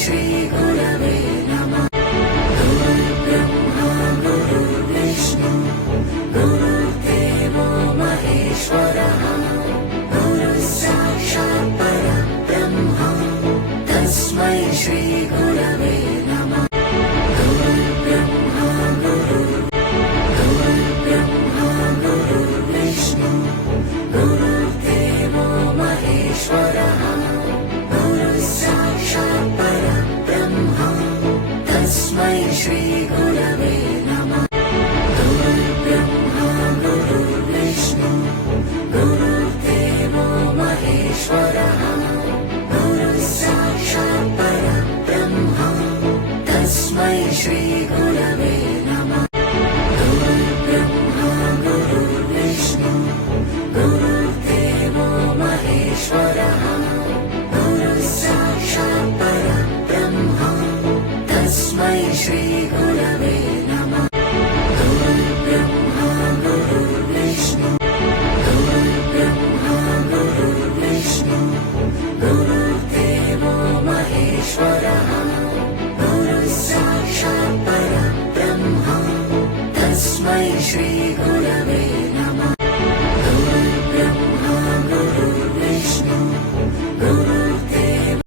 श्री गुरवे नमः। गुरुर्ब्रह्मा गुरुर्विष्णु गुरुर्देवो महेश्वरः गुरुः साक्षात् परब्रह्म तस्मै श्री गुरवे नमः। गुरुर्ब्रह्मा गुरुर्विष्णु गुरुर्देवो महेश्वरः गुरुः साक्षात् परब्रह्म तस्मै श्री गुरवे नमः। गुरुर्ब्रह्मा गुरुर्विष्णु गुरुर्देवो महेश्वरः गुरुः साक्षात् परब्रह्म तस्मै श्री गुरवे नमः। गुरुर्ब्रह्मा गुरुर्विष्णु गुरुर्देवो महेश्वरः